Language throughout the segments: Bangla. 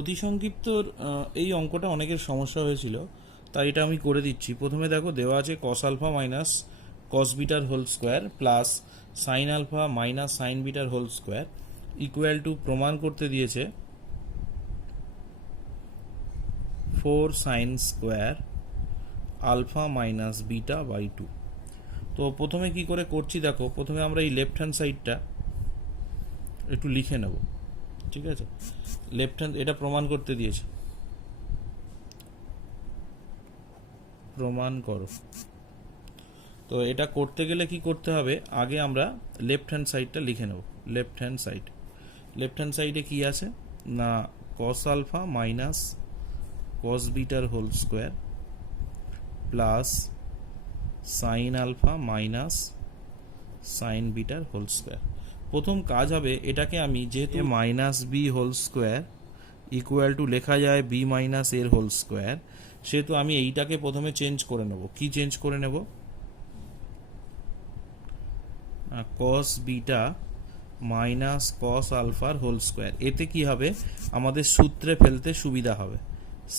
প্রতিসংক্ষিপ্তর এই অঙ্কটা অনেকের সমস্যা হয়েছিল, তাই এটা আমি করে দিচ্ছি। প্রথমে দেখো দেওয়া আছে কস আলফা মাইনাস কস বিটার whole square plus sine alpha minus sine বিটার হোল স্কোয়ার ইকুয়াল টু প্রমাণ করতে দিয়েছে 4 sine square alpha minus beta by 2। তো প্রথমে কি করে করছি দেখো, প্রথমে আমরা এই লেফট হ্যান্ড সাইডটা একটু লিখে নেব, ঠিক আছে। লেফট হ্যান্ড এটা প্রমাণ করতে দিয়েছে, প্রমাণ করো। তো এটা করতে গেলে কি করতে হবে, আগে আমরা লেফট হ্যান্ড সাইডটা লিখে নেব। লেফট হ্যান্ড সাইডে কি আছে না, কস আলফা মাইনাস কস বিটার whole square plus sine alpha minus sine বিটার হোল স্কোয়ার। প্রথম কাজ হবে, এটাকে আমি যেহেতু minus b whole square equal to লেখা যায় বি মাইনাস এর হোল স্কোয়ার, সেহেতু আমি এইটাকে প্রথমে চেঞ্জ করে নেব। কি চেঞ্জ করে নেব, কস বিটা মাইনাস কস আলফার হোল স্কোয়ার। এতে কি হবে, আমাদের সূত্রে ফেলতে সুবিধা হবে,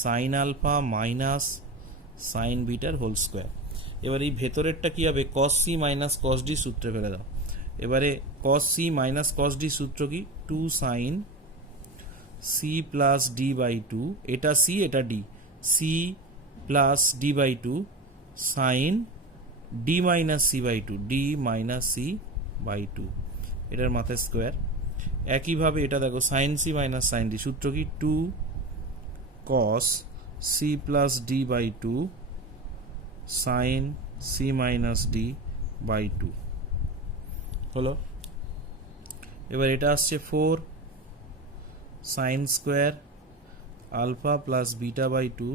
সাইন আলফা মাইনাস সাইন বিটার হোল স্কোয়ার। এবার এই ভেতরেরটা কি হবে, cos c minus cos d সূত্রে ফেলে দাও। এবারে cos c minus cos d সূত্র কি, 2 sine c plus d by 2, এটা সি এটা d, c plus d by 2 sine d minus c by 2, d minus c by 2, এটার মাথায় স্কোয়ার। একইভাবে এটা দেখো sine c minus sine D সূত্র কি, 2 cos c plus d by 2 sine c minus d by 2 হলো। এবার এটা আসছে 4 sine square alpha plus beta by 2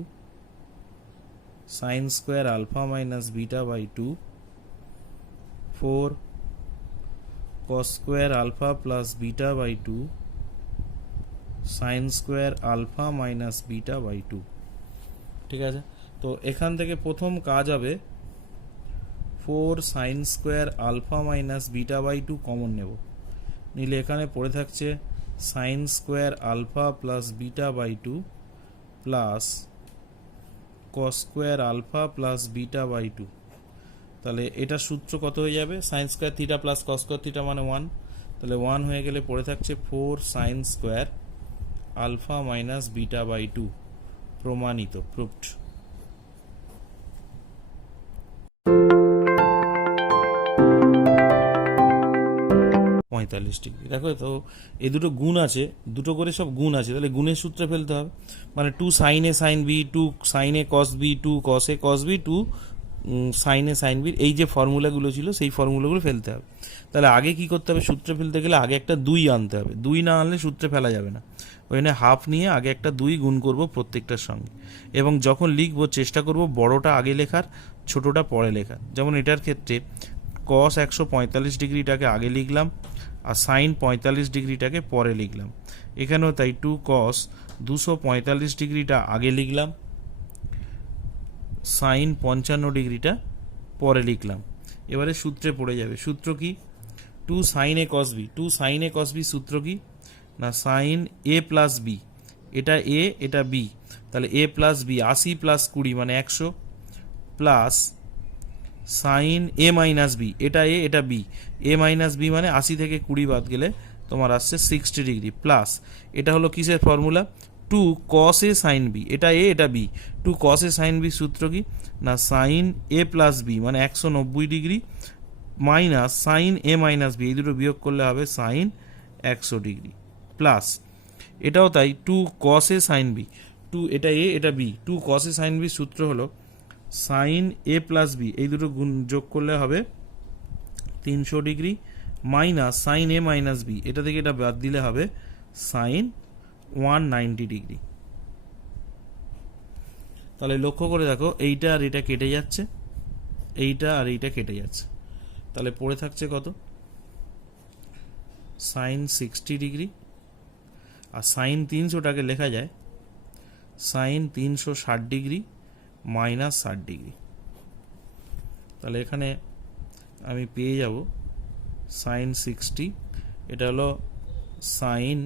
sine square alpha minus beta by 2, 4 cos square alpha plus beta by 2 sine square alpha minus beta by 2। ঠিক আছে, তো এখান থেকে প্রথম কাজ হবে 4 sine square alpha minus beta by 2 common নেব, নিলে এখানে পড়ে থাকছে sine square alpha plus beta by 2 plus cos square alpha plus beta by 2। তাহলে এটা সূত্র কত হয়ে যাবে, sine square theta plus cos square theta মানে 1, তাহলে 1 হয়ে গেলে পড়ে থাকছে 4 sine square alpha minus beta by 2। প্রমাণিত, প্রুভড। ডিগ্রি দেখো, তো এই দুটো গুণ আছে, দুটো করে সব গুণ আছে, তাহলে গুণের সূত্রে ফেলতে হবে। মানে 2 sine a sine b, 2 sine A cos B, 2 cos A cos B, 2 sine a sine B, এই যে ফর্মুলাগুলো ছিল সেই ফর্মুলাগুলো ফেলতে হবে। তাহলে আগে কি করতে হবে, সূত্রে ফেলতে গেলে আগে একটা 2 আনতে হবে, 2 না আনলে সূত্রে ফেলা যাবে না। ওইখানে হাফ নিয়ে আগে একটা 2 গুণ করব প্রত্যেকটার সঙ্গে, এবং যখন লিখবো চেষ্টা করব বড়টা আগে লেখার, ছোটটা পরে লেখার। যেমন এটার ক্ষেত্রে কস 145 ডিগ্রিটাকে আগে লিখলাম আর সাইন 45 ডিগ্রিটাকে পরে লিখলাম। এখানেও তাই 2 কস 245 ডিগ্রিটা আগে লিখলাম, সাইন 55 ডিগ্রিটা পরে লিখলাম। এবারে সূত্রে পড়ে যাবে, সূত্র কি, 2 সাইন এ কস বি, 2 সাইন এ কস বি সূত্র কি না, সাইন এ প্লাস বি, এটা এ এটা বি, তাহলে এ প্লাস বি 80 প্লাস 20 মানে 100 plus sign a minus b, এটা এ এটা বি, এ মাইনাস বি মানে 80 থেকে 20 বাদ গেলে তোমার আসছে 60 ডিগ্রি, প্লাস এটা হলো কিসের ফর্মুলা, 2 কস এ সাইন বি, এটা এ এটা বি, 2 কস এ সাইন বি সূত্র কি না, সাইন এ প্লাস বি মানে 190 degree minus sine a minus B, এই দুটো বিয়োগ করলে হবে সাইন 100 ডিগ্রি, প্লাস এটাও তাই 2 কস এ সাইন বি, 2 এটা এ এটা বি, 2 কস এ সাইন বি সূত্র হলো সাইন এ প্লাস বি, এই দুটো গুণ যোগ করলে হবে 300 degree minus sine a minus b, এটা থেকে এটা বাদ দিলে হবে সাইন 190 ডিগ্রি। তাহলে লক্ষ্য করে দেখো, এইটা আর এটা কেটে যাচ্ছে, এইটা আর এইটা কেটে যাচ্ছে, তাহলে পড়ে থাকছে কত, সাইন 60 ডিগ্রি, আর সাইন 300টাকে লেখা যায় সাইন 360 ডিগ্রি মাইনাস 60 ডিগ্রি। তাহলে এখানে আমি পেয়ে যাব সাইন 60, এটা হলো সাইন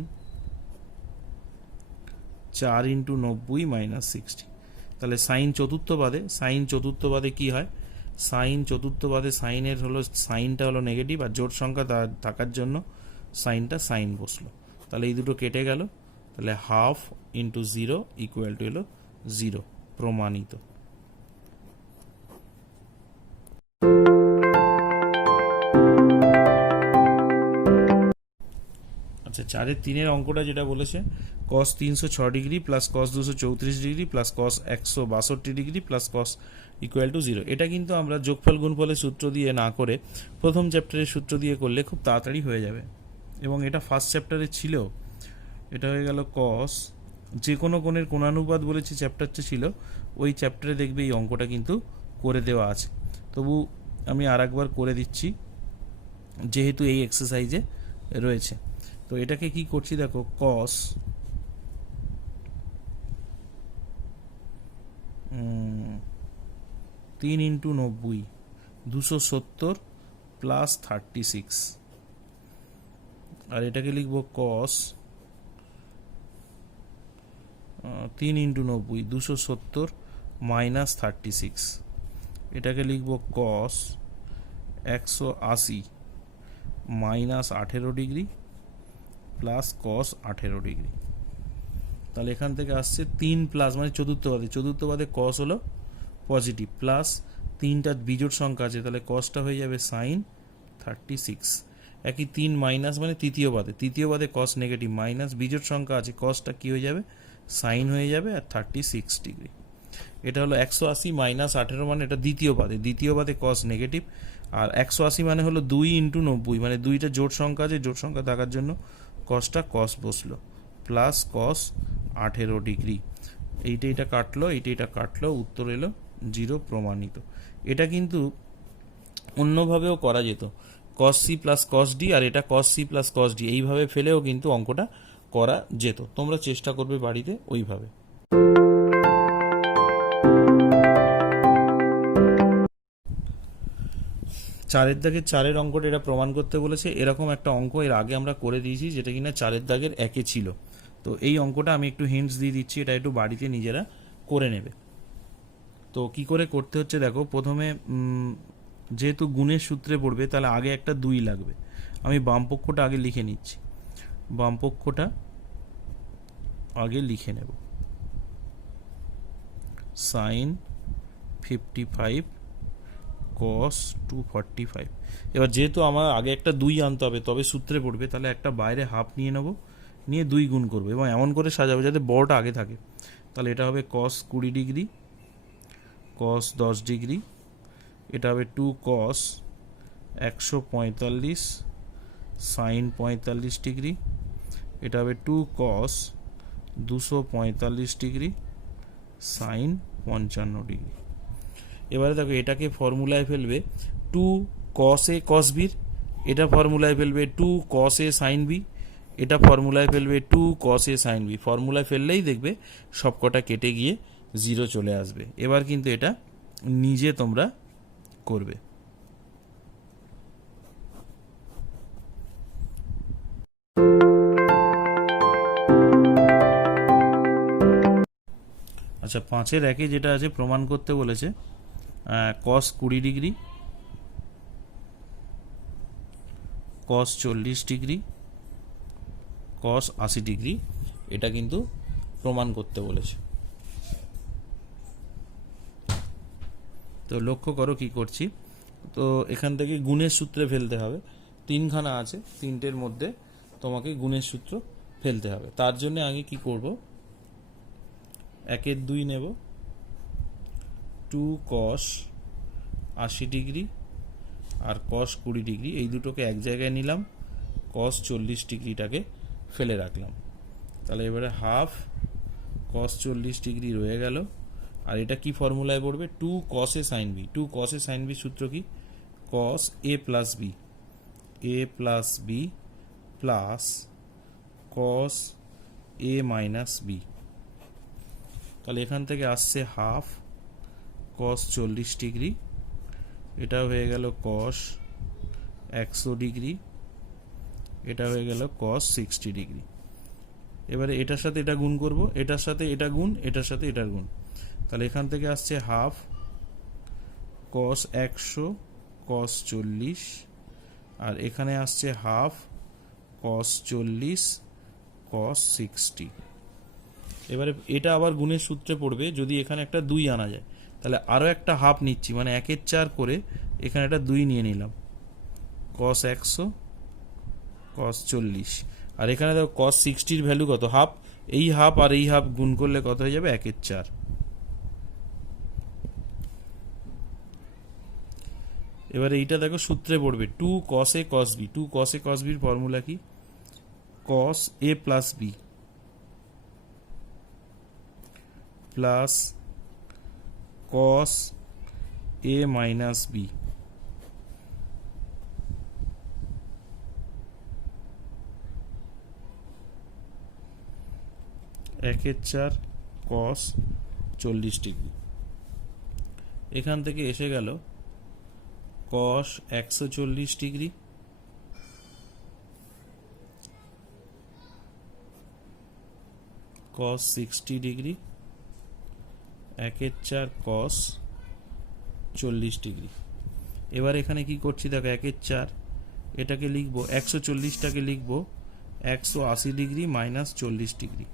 4 ইন্টু 90 মাইনাস 60। তাহলে সাইন চতুর্থ পাদে কি হয়, সাইন চতুর্থ পাদে সাইনের হলো সাইনটা হলো নেগেটিভ, আর জোট সংখ্যা থাকার জন্য সাইনটা সাইন বসলো। তাহলে এই দুটো কেটে গেল, তাহলে হাফ ইন্টু 0 ইকুয়াল টু হলো 0, প্রমাণিত। আচ্ছা, 4-এর 3-এর অঙ্কটা যেটা বলেছে cos 306 degree plus cos 234 degree plus cos 162 degree plus cos equal to 0। এটা কিন্তু আমরা যোগফল গুণফলের সূত্র দিয়ে না করে প্রথম চ্যাপ্টারের সূত্র দিয়ে করলে খুব তাড়াতাড়ি হয়ে যাবে, এবং এটা ফার্স্ট চ্যাপ্টারে ছিল। এটা হয়ে গেল cos, যে কোনো কোণের কোণানুপাত বলেছে চ্যাপ্টারটা ছিল, ওই চ্যাপ্টারে দেখবে এই অঙ্কটা কিন্তু করে দেওয়া আছে। তবু আমি আর একবার করে দিচ্ছি যেহেতু এই এক্সারসাইজে রয়েছে। তো এটাকে কি করছি দেখো, cos 3 ইন্টু 90 270 প্লাস 36, আর এটাকে লিখব cos 3 ইন্টু 90 270 মাইনাস 36, এটাকে লিখব cos 180 minus 18 degree plus cos 18 degree. তাহলে এখান থেকে আসছে 3 প্লাস, মানে চতুর্থ পাদে cos হলো পজিটিভ, প্লাস 3টা বিজোড় সংখ্যা আছে, তাহলে cosটা হয়ে যাবে sin 36। একই 3 মাইনাস মানে তৃতীয় পাদে cos নেগেটিভ, মাইনাস বিজোড় সংখ্যা আছে, cosটা কি হয়ে যাবে, sin হয়ে যাবে, আর 36 ডিগ্রি। এটা হলো 180 মাইনাস 18, মানে এটা দ্বিতীয় পাদে cos নেগেটিভ, আর 180 মানে হলো 2 ইন্টু 90, মানে দুইটা জোড় সংখ্যা আছে, জোড় সংখ্যা থাকার জন্য cosটা cos বসলো, প্লাস cos 18 ডিগ্রি। এইটা কাটলো, উত্তর এলো 0, প্রমাণিত। এটা কিন্তু অন্যভাবেও করা যেত, cos c plus cos d, আর এটা cos c plus cos d, এইভাবে ফেলেও কিন্তু অঙ্কটা করা যেত। তোমরা চেষ্টা করবে বাড়িতে ওইভাবে। চারের দাগের 4-এর অঙ্কটা এটা প্রমাণ করতে বলেছে। এরকম একটা অঙ্ক এর আগে আমরা করে দিয়েছি, যেটা কিনা 4-এর দাগের 1-এ ছিল। তো এই অঙ্কটা আমি একটু হিন্টস দিয়ে দিচ্ছি, এটা একটু বাড়িতে নিজেরা করে নেবে। তো কি করে করতে হচ্ছে দেখো, প্রথমে যেহেতু গুণের সূত্রে পড়বে, তাহলে আগে একটা 2 লাগবে। আমি বাম পক্ষটা আগে লিখে নিচ্ছি, বাম পক্ষটা আগে লিখে নেব, সাইন 55 cos 245। এবার যেহেতু আমার আগে একটা 2 আনতে হবে, তবে সূত্রে পড়বে, তাহলে একটা বাইরে হাফ নিয়ে নেব, নিয়ে 2 গুণ করবো, এবং এমন করে সাজাবো যাতে বড়টা আগে থাকে। তাহলে এটা হবে cos 20 ডিগ্রি, cos 10 ডিগ্রি, এটা হবে 2 cos 145 sin 45 ডিগ্রি, এটা হবে 2 cos 245 ডিগ্রি sin 55 ডিগ্রি। এবারে দেখো এটাকে ফর্মুলায় ফেলবে 2 cos a cos b, এটা ফর্মুলায় ফেলবে 2 cos a sin b, এটা ফর্মুলায় ফেলবে 2 cos a sin b। ফর্মুলায় ফেললেই দেখবে সবকটা কেটে গিয়ে 0 চলে আসবে। এবার কিন্তু এটা নিজে তোমরা করবে। আচ্ছা, 5-এর 1-এ যেটা আছে প্রমাণ করতে বলেছে cos 20 degree, cos 40 degree, cos 80 degree, এটা কিন্তু প্রমাণ করতে বলেছে। তো লক্ষ্য করো কি করছি, তো এখান থেকে গুণের সূত্রে ফেলতে হবে, 3খানা আছে, 3টের মধ্যে তোমাকে গুণের সূত্র ফেলতে হবে। তার জন্য আগে কি করব, 1-এর 2 নেব, 2 cos 80 ডিগ্রি আর cos 20 ডিগ্রি, এই দুটোকে এক জায়গায় নিলাম, cos 40 ডিগ্রিটাকে ফেলে রাখলাম। তাহলে এবারে হাফ cos 40 ডিগ্রি রয়ে গেল, আর এটা কি ফর্মুলায় পড়বে, 2 cos a sin b। 2 cos a sin b সূত্র কি, cos a plus b, a plus b plus cos a minus b। তাহলে এখান থেকে আসছে হাফ cos 40 ডিগ্রি, এটা হয়ে গেল cos 100 ডিগ্রি, এটা হয়ে গেল cos 60 ডিগ্রি। এবারে এটার সাথে এটা গুণ করব, এটার সাথে এটা গুণ, এটার সাথে এটার গুণ, তাহলে এখান থেকে আসছে হাফ কস 100 কস 40, আর এখানে আসছে হাফ কস 40 কস 60। এবারে এটা আবার গুণের সূত্রে পড়বে, যদি এখানে একটা 2 আনা যায় তাহলে আরও একটা হাফ নিচ্ছি, মানে 1/4 করে এখানে একটা 2 নিয়ে নিলাম, কস 100 কস 40, আর এখানে দেখো কস 60-র ভ্যালু কত, হাফ, এই হাফ আর এই হাফ গুণ করলে কত হয়ে যাবে, 1/4। এবারে এইটা দেখো সূত্রে পড়বে 2 cos a cos b, 2 cos a cos b এর ফর্মুলা কি, cos a plus b plus cos a minus b, একের 4 cos 40 ডিগ্রি। এখান থেকে এসে গেল cos 140 ডিগ্রি cos 60 ডিগ্রি, একের 4 cos 40 ডিগ্রি। এবার এখানে কি করছি দেখো, একের 4 এটাকে লিখবো, 140টাকে লিখবো 180 ডিগ্রি মাইনাস 40 ডিগ্রি,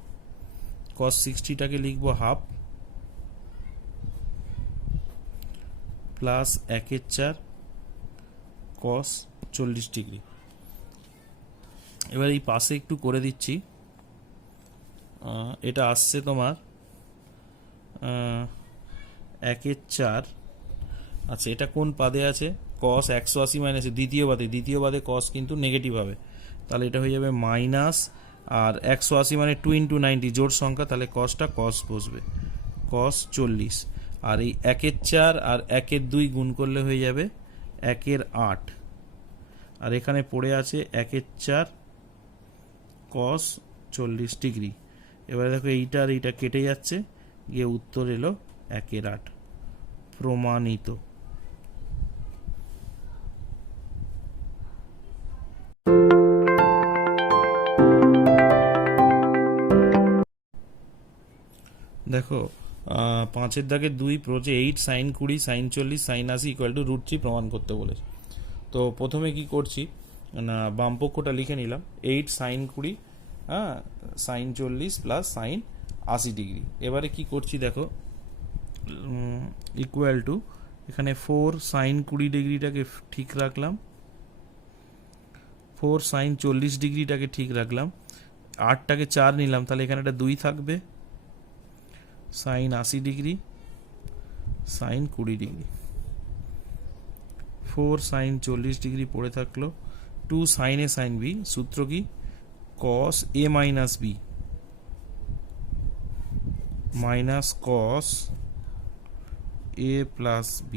cos 60টাকে লিখবো হাফ প্লাস একের 4 cos 40 ডিগ্রি। এবার এই পাশে একটু করে দিচ্ছি, এটা আসছে তোমার একের 4, আচ্ছা এটা কোন পাদে আছে, cos 180 মাইনাস দ্বিতীয় বাদে cos কিন্তু নেগেটিভ হবে, তাহলে এটা হয়ে যাবে মাইনাস, আর 180 মানে 2 × 90 জোড় সংখ্যা, তাহলে cosটা cos বসবে, cos 40, আর এই একের 4 আর একের 2 গুণ করলে হয়ে যাবে একের 8, আর এখানে পড়ে আছে একের 4 cos 40 ডিগ্রি। এবারে দেখো এইটা আর এইটা কেটে যাচ্ছে, গিয়ে উত্তর এলো একের 8, প্রমাণিত। দেখো 5-এর দাগে 2 প্রোজে 8 sin 20 sin 40 sin 80 = √3 প্রমাণ করতে বলেছে। তো প্রথমে কি করছি না, বাম পক্ষটা লিখে নিলাম, 8 sin 20 sin 40 plus sin 80 degree. এবারে কি করছি দেখো, ইকুয়াল টু এখানে 4 sin 20 ডিগ্রিটাকে ঠিক রাখলাম, 4 sin 40 ডিগ্রিটাকে ঠিক রাখলাম, 8টাকে 4 নিলাম, তাহলে এখানে একটা 2 থাকবে, sin 80 degree sin 20 degree, 4 sin 40 degree পড়ে থাকলো, 2 sin a sin b, সূত্র কি, cos a minus b minus cos a plus b,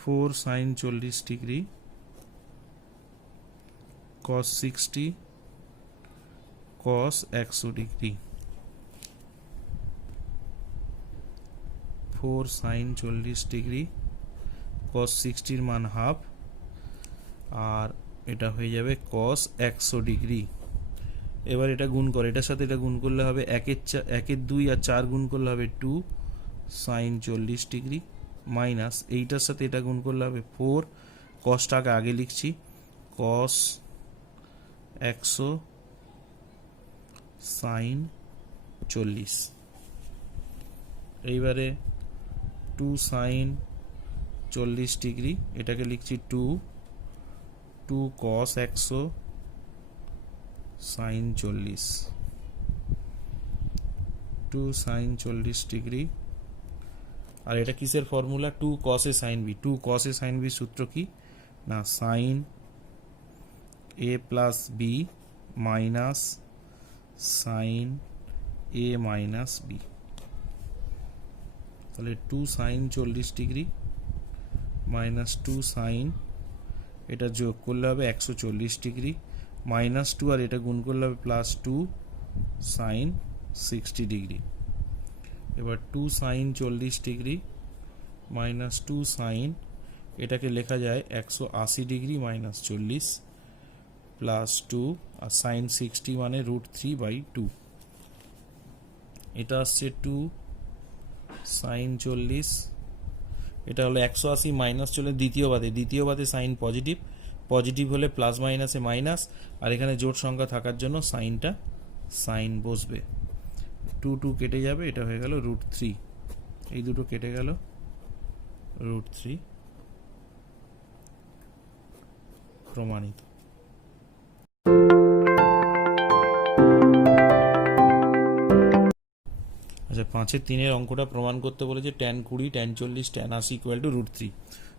4 sin 40 degree cos 60 cos 100 degree, 4 sin 40 degree cos 60 এর মান হাফ, আর এটা হয়ে যাবে cos 100 ডিগ্রি। এবার এটা গুণ করে, এটার সাথে এটা গুণ করলে হবে একের 2 আর 4 গুণ করলে হবে 2 sin 40 ডিগ্রি মাইনাস এইটার সাথে এটা গুণ করলে হবে 4, cosটাকে আগে লিখছি, cos 100 sin 40। এইবারে 2 sin 40 ডিগ্রি, এটাকে লিখছি 2 cos 100 sin 40, 2 sin 40 ডিগ্রি, আর এটা কিসের formula, 2 cos a sin b, 2 cos a sin b সূত্র কি না, sin a plus b minus sin a minus b, তাহলে 2 sin 40 ডিগ্রি মাইনাস 2 sin, এটা যোগ করলে হবে 140 ডিগ্রি মাইনাস 2, আর এটা গুণ করলে হবে প্লাস 2 sin 60 ডিগ্রি। এবার 2 sin 40 ডিগ্রি মাইনাস 2 sin, এটাকে লেখা যায় 180 ডিগ্রি মাইনাস 40, প্লাস 2 আর সাইন 60 মানে √3/2, এটা আসছে 2 সাইন 40, এটা হলো 180 মাইনাস চলে দ্বিতীয় বাদে সাইন পজিটিভ, পজিটিভ হলে প্লাস মাইনাসে মাইনাস, আর এখানে জোট সংখ্যা থাকার জন্য সাইন বসবে, 2 কেটে যাবে, এটা হয়ে গেল √3, এই দুটো কেটে গেল, √3 প্রমাণিত। আচ্ছা 5-3 অঙ্কটা প্রমাণ করতে বলেছে tan 20 tan 40 tan 80 equal to √3।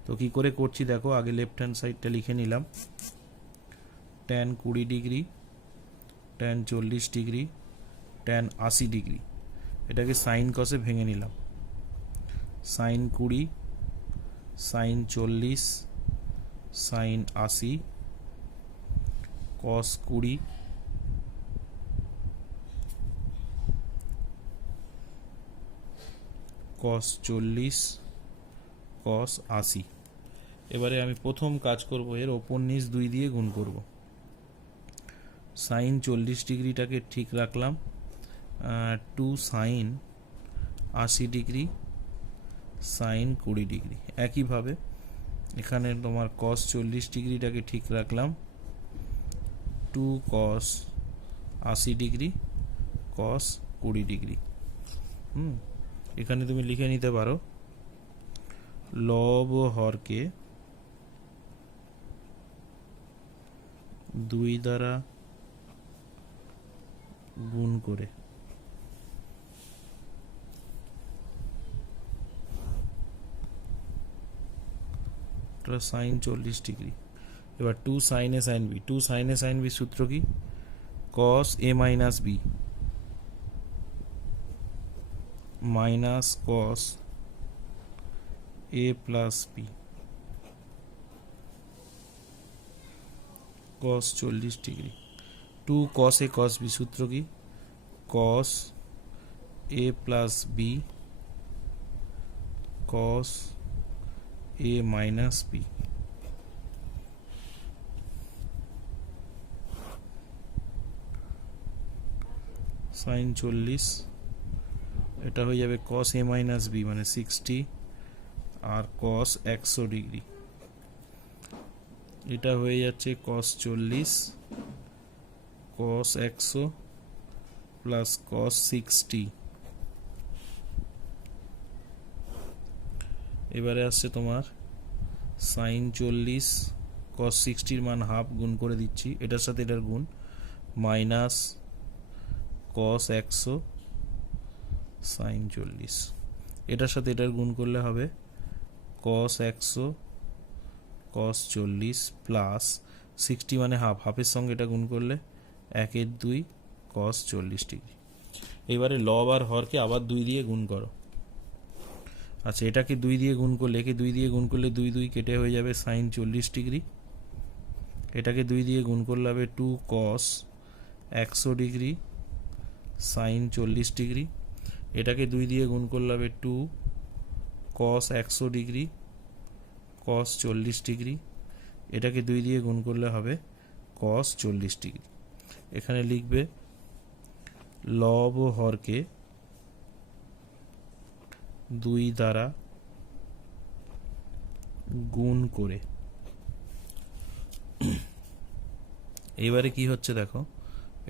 তো কি করে করছি দেখো, আগে লেফট হ্যান্ড সাইডটা লিখে নিলাম, tan 20 degree, tan 40 degree, tan 80 degree, এটাকে সাইন কসে ভেঙে নিলাম, sign 20 sign 40 sign 80 cos 20 cos 40 cos 80। এবারে আমি প্রথম কাজ করব, এর ওপর নিচ 2 দিয়ে গুণ করব, সাইন 40 ডিগ্রিটাকে ঠিক রাখলাম, 2 সাইন 80 ডিগ্রি সাইন 20 ডিগ্রি, একইভাবে এখানে তোমার cos 40 ডিগ্রিটাকে ঠিক রাখলাম, 2 cos 80 ডিগ্রি cos 20 ডিগ্রি। এখানে তুমি লিখে নিতে পারো লব ও হরকে 2 দ্বারা গুণ করে সাইন 40 ডিগ্রি। এবার 2 sine a sine b, 2 sine a sine b সূত্র কি, cos a minus b minus cos a plus b cos 40 degree. 2 cos a cos b সূত্র কি, cos a plus b cos a minus b. Sine 40, এটা হয়ে যাবে cos a মাইনাস বি মানে 60 আর cos 100 ডিগ্রি, এটা হয়ে যাচ্ছে cos 40 cos 100 প্লাস cos 60। এবারে আসছে তোমার সাইন 40 cos 60 মান হাফ, গুণ করে দিচ্ছি, এটার সাথে এটার গুণ, মাইনাস cos 100 সাইন 40, এটার সাথে এটার গুণ করলে হবে cos 100 cos 40 প্লাস 60 মানে হাফ, হাফের সঙ্গে এটা গুণ করলে 1/2 cos 40 ডিগ্রি। এবারে লব আর হরকে আবার 2 দিয়ে গুণ করো। আচ্ছা এটাকে 2 দিয়ে গুণ করলে, একে 2 দিয়ে গুণ করলে 2 কেটে হয়ে যাবে সাইন 40 ডিগ্রি, এটাকে 2 দিয়ে গুণ করলে হবে 2 cos 100 ডিগ্রি সাইন 40 ডিগ্রি, এটাকে 2 দিয়ে গুণ করলে হবে 2 cos 100 ডিগ্রি cos 40 ডিগ্রি, এটাকে 2 দিয়ে গুণ করলে হবে cos 40 ডিগ্রি। এখানে লিখবে লব ও হরকে 2 দ্বারা গুণ করে। এবারে কি হচ্ছে দেখো,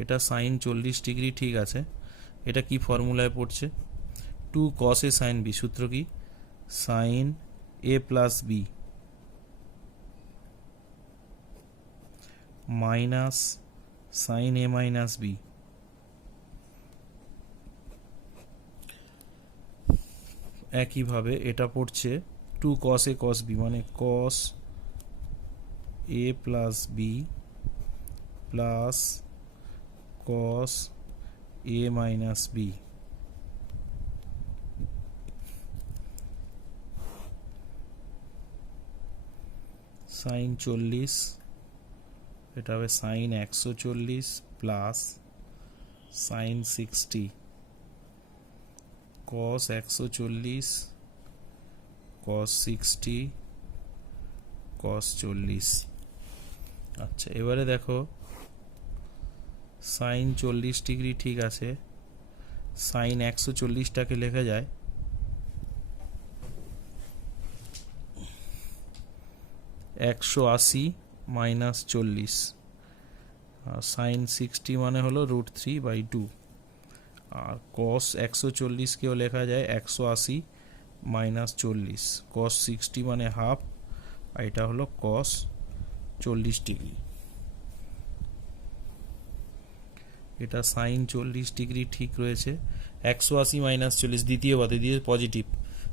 এটা সাইন 40 ডিগ্রি ঠিক আছে, এটা কি ফর্মুলায় পড়ছে, 2 cos a sin b সূত্র কি, sine a plus b minus sine a minus b, একইভাবে এটা পড়ছে 2 cos a cos b মানে cos a plus b plus cos a minus b. Sine 40, এটা হবে sine 140 plus sine 60 cos 140 cos 60 cos 40। আচ্ছা এবারে দেখো সাইন 40 ডিগ্রি ঠিক আছে, সাইন 140টাকে লেখা যায় 180 মাইনাস 40, আর সাইন 60 মানে হলো √3/2, আর কস 140কেও লেখা যায় 180 মাইনাস 40, কস 60 মানে হাফ, আর এটা হলো কস 40 ডিগ্রি। এটা সাইন 40 ডিগ্রি ঠিক রয়েছে, 180 মাইনাস 40 দ্বিতীয় বাদে দিয়ে পজিটিভ,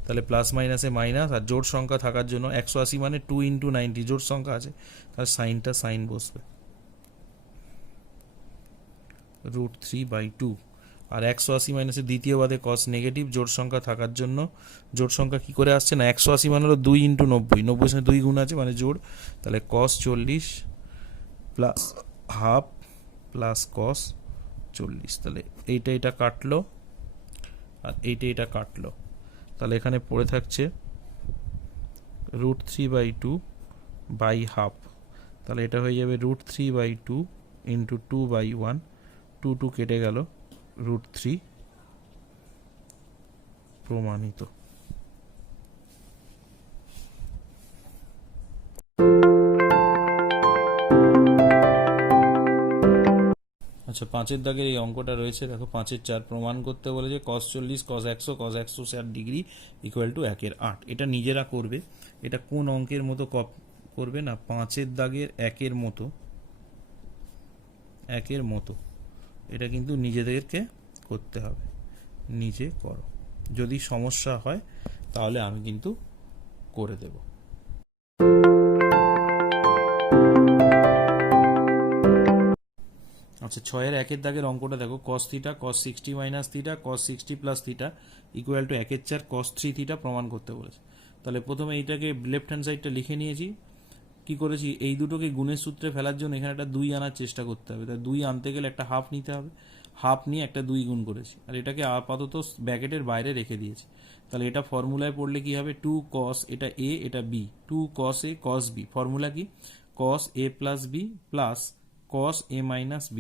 তাহলে প্লাস মাইনাসে মাইনাস, আর জোড় সংখ্যা থাকার জন্য 180 মানে 2 × 90 জোড় সংখ্যা আছে, তার সাইনটা সাইন বসবে √3/2, আর 180 মাইনাসে দ্বিতীয় বাদে কস নেগেটিভ, জোড় সংখ্যা থাকার জন্য জোড় সংখ্যা কি করে আসছে না, 180 মানে হলো 2 × 90, 90 সঙ্গে 2 গুণ আছে মানে জোড়, তাহলে কস 40 প্লাস হাফ প্লাস কস 40, তাহলে এটা কাটলো আর এটা কাটলো, তাহলে এখানে পড়ে থাকছে √3/2 বাই হাফ, তাহলে এটা হয়ে যাবে √3/2 × 2/1, 2 কেটে গেল, √3 প্রমাণিত। আচ্ছা, 5-এর দাগের এই অঙ্কটা রয়েছে, দেখো 5-4 প্রমাণ করতে বলেছে cos 40 cos 100 cos 160 degree equal to 1/8। এটা নিজেরা করবে। এটা কোন অঙ্কের মতো করবে না, 5-এর দাগের 1-এর মতো এটা কিন্তু নিজেদেরকে করতে হবে, নিজে করো, যদি সমস্যা হয় তাহলে আমি কিন্তু করে দেব। আচ্ছা, 6-এর 1-এর দাগের অঙ্কটা দেখো, cos θ cos 60 minus θ cos 60 plus θ equal to 1/4 cos 3θ প্রমাণ করতে বলেছে। তাহলে প্রথমে এইটাকে লেফট হ্যান্ড সাইডটা লিখে নিয়েছি, কি করেছি, এই দুটোকে গুণের সূত্রে ফেলার জন্য এখানে একটা 2 আনার চেষ্টা করতে হবে, তাই 2 আনতে গেলে একটা হাফ নিতে হবে, হাফ নিয়ে একটা 2 গুণ করেছি, আর এটাকে আপাতত ব্র্যাকেটের বাইরে রেখে দিয়েছি। তাহলে এটা ফর্মুলায় পড়লে কি হবে, 2 cos, এটা a এটা b, 2 cos a cos b, formula কি, cos a plus b plus cos a minus b,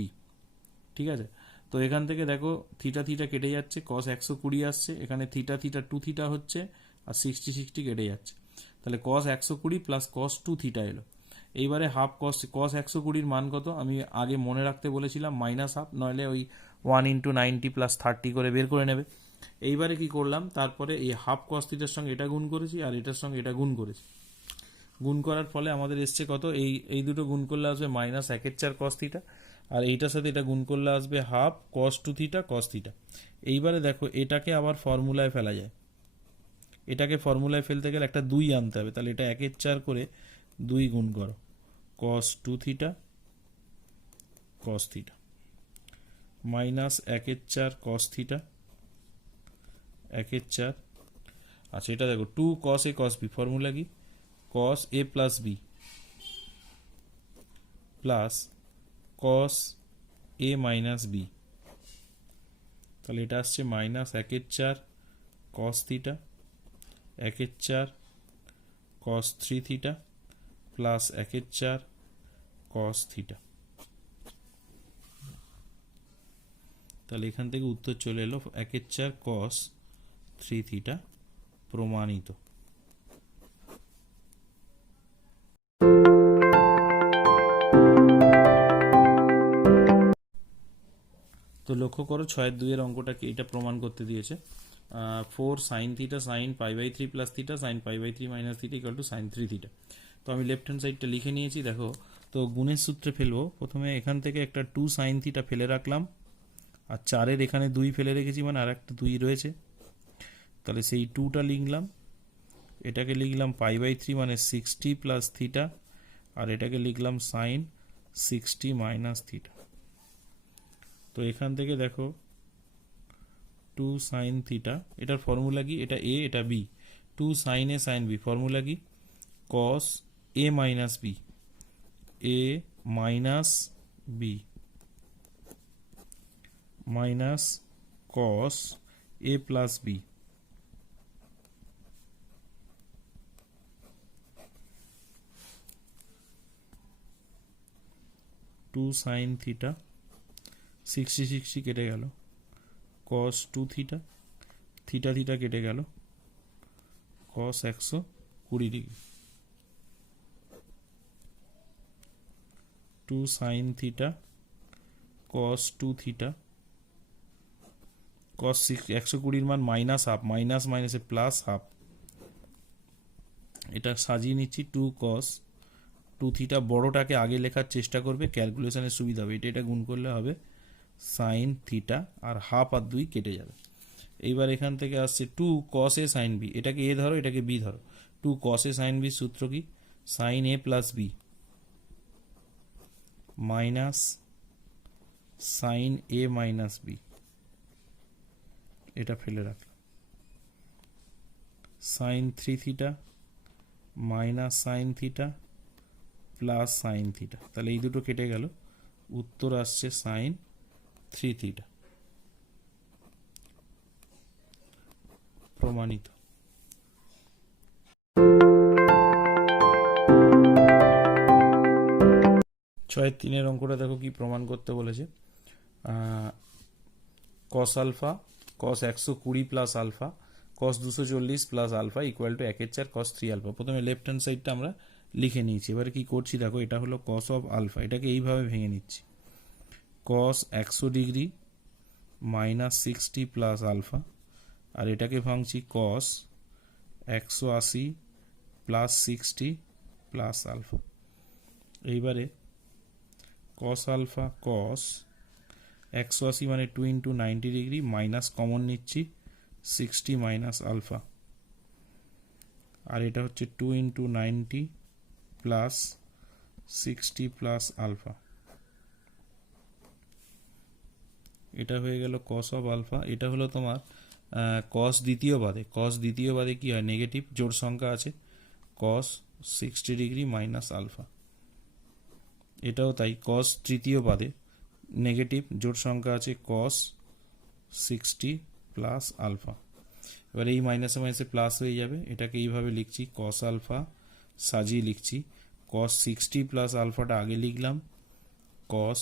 ঠিক আছে। তো এখান থেকে দেখো থিটা থিটা কেটে যাচ্ছে, cos 120 আসছে, এখানে থিটা থিটা 2 থিটা হচ্ছে, আর 60 60 কেটে যাচ্ছে, তাহলে cos 120 প্লাস cos 2 থিটা এলো। এইবারে হাফ cos 120 মান কত, আমি আগে মনে রাখতে বলেছিলাম মাইনাস হাফ, নইলে ওই 1 × 90 প্লাস 30 করে বের করে নেবে। এইবারে কি করলাম, তারপরে এই হাফ cos থিটার সঙ্গে এটা গুণ করেছি, আর এটার সঙ্গে এটা গুণ করেছি, গুণ করার ফলে আমাদের এসছে কত, এই দুটো গুণ করলে আসবে মাইনাস 1/4 cos থিটা, আর এইটার সাথে এটা গুণ করলে আসবে half cos 2 theta cos theta. এইবারে দেখো এটাকে আবার ফর্মুলায় ফেলা যায়, এটাকে ফর্মুলায় ফেলতে গেলে একটা 2 আনতে হবে, তাহলে এটা 1/4 করে 2 গুণ করো, cos 2 theta cos theta minus 1/4 cos theta 1/4। আচ্ছা, এটা দেখো 2 cos a cos b, formula কি, cos a plus b plus cos a minus b, তাহলে এটা আসছে minus 1/4 cos theta 1/4 cos 3 theta plus 1/4 cos theta. তাহলে এখান থেকে উত্তর চলে এলো 1/4 cos 3 থিটা প্রমাণিত। তো লক্ষ্য করো 6-2 অঙ্কটাকে এটা প্রমাণ করতে দিয়েছে, 4 sin theta sin π/3 plus theta sin π/3 minus theta equal to sin 3 theta. তো আমি লেফট হ্যান্ড সাইডটা লিখে নিয়েছি, দেখো তো গুণের সূত্রে ফেলবো, প্রথমে এখান থেকে একটা 2 sin থিটা ফেলে রাখলাম, আর 4-এর এখানে 2 ফেলে রেখেছি, মানে আর একটা 2 রয়েছে, তাহলে সেই 2টা লিখলাম, এটাকে লিখলাম π/3 মানে 60 প্লাস থিটা, আর এটাকে লিখলাম sin 60 মাইনাস থিটা। তো এখান থেকে দেখো 2 sin থিটা, এটার ফর্মুলা কি, এটা a এটা b, 2 sin a sin b, formula কি, cos a minus b, a minus b minus cos a plus b, two sin theta 60 60 কেটে গেল, কস 2 থিটা, থিটা থিটা কেটে গেল, কস 120 ডিগ্রি, 2 সাইন থিটা, কস 2 থিটা, কস 120 মান মাইনাস হাফ, মাইনাস মাইনাসে প্লাস হাফ, এটা সাজিয়ে নিচ্ছি 2 কস 2 থিটা। বড়টাকে আগে লেখার চেষ্টা করবে, ক্যালকুলেশনের সুবিধা হবে। এটা গুণ করলে হবে সাইন থিটা, আর হাফ আর 2 কেটে যাবে। এইবার এখান থেকে আসছে 2 কস এ সাইন বি, এটাকে এ ধরো, এটাকে বি ধরো। 2 কস এ সাইন বি সূত্র কি? Sine a plus b minus sine a minus b, এটা ফেলে রাখলাম। Sine 3 theta minus sine theta plus sine theta, তাহলে এই দুটো কেটে গেল, উত্তর আসছে সাইন 3 থিটা। প্রমাণিত। 6-3 অঙ্কটা দেখো কি প্রমাণ করতে বলেছে। Cos alpha, cos 120 plus alpha, cos 240 plus alpha equal to 1/4 cos 3 alpha. প্রথমে লেফট হ্যান্ড সাইডটা আমরা লিখে নিয়েছি। এবারে কি করছি দেখো, এটা হলো কস অফ আলফা, এটাকে এইভাবে ভেঙে নিচ্ছি। কস 100 ডিগ্রি মাইনাস 60 প্লাস আলফা, আর এটাকে ভাঙছি কস 180 প্লাস 60 প্লাস আলফা। এইবারে কস আলফা কস 180 মানে 2 ইন্টু 90 ডিগ্রি, মাইনাস কমন নিচ্ছি 60 মাইনাস আলফা, আর এটা হচ্ছে 2 ইন্টু 90 প্লাস 60 প্লাস আলফা। এটা হয়ে গেল কস অফ আলফা। এটা হলো তোমার কস দ্বিতীয় বাদে। কস দ্বিতীয় বাদে কি হয়? নেগেটিভ জোড় সংখ্যা আছে, কস 60 ডিগ্রি মাইনাস আলফা। এটাও তাই, কস তৃতীয় বাদে নেগেটিভ জোড় সংখ্যা আছে, কস 60 প্লাস আলফা। এবার এই মাইনাসে মাইনাসে প্লাস হয়ে যাবে, এটাকে এইভাবে লিখছি, কস আলফা সাজিয়ে লিখছি, কস 60 প্লাস আলফাটা আগে লিখলাম, কস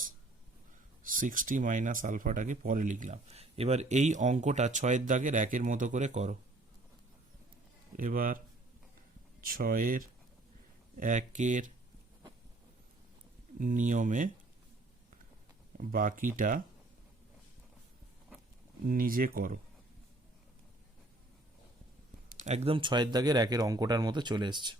60 মাইনাস আলফাটাকে পরে লিখলাম। এবার এই অঙ্কটা 6 দাগের 1 মতো করে করো। এবার 6 1 নিয়মে বাকিটা নিজে করো। একদম 6 দাগের 1 অঙ্কটার মতো চলে এসছে।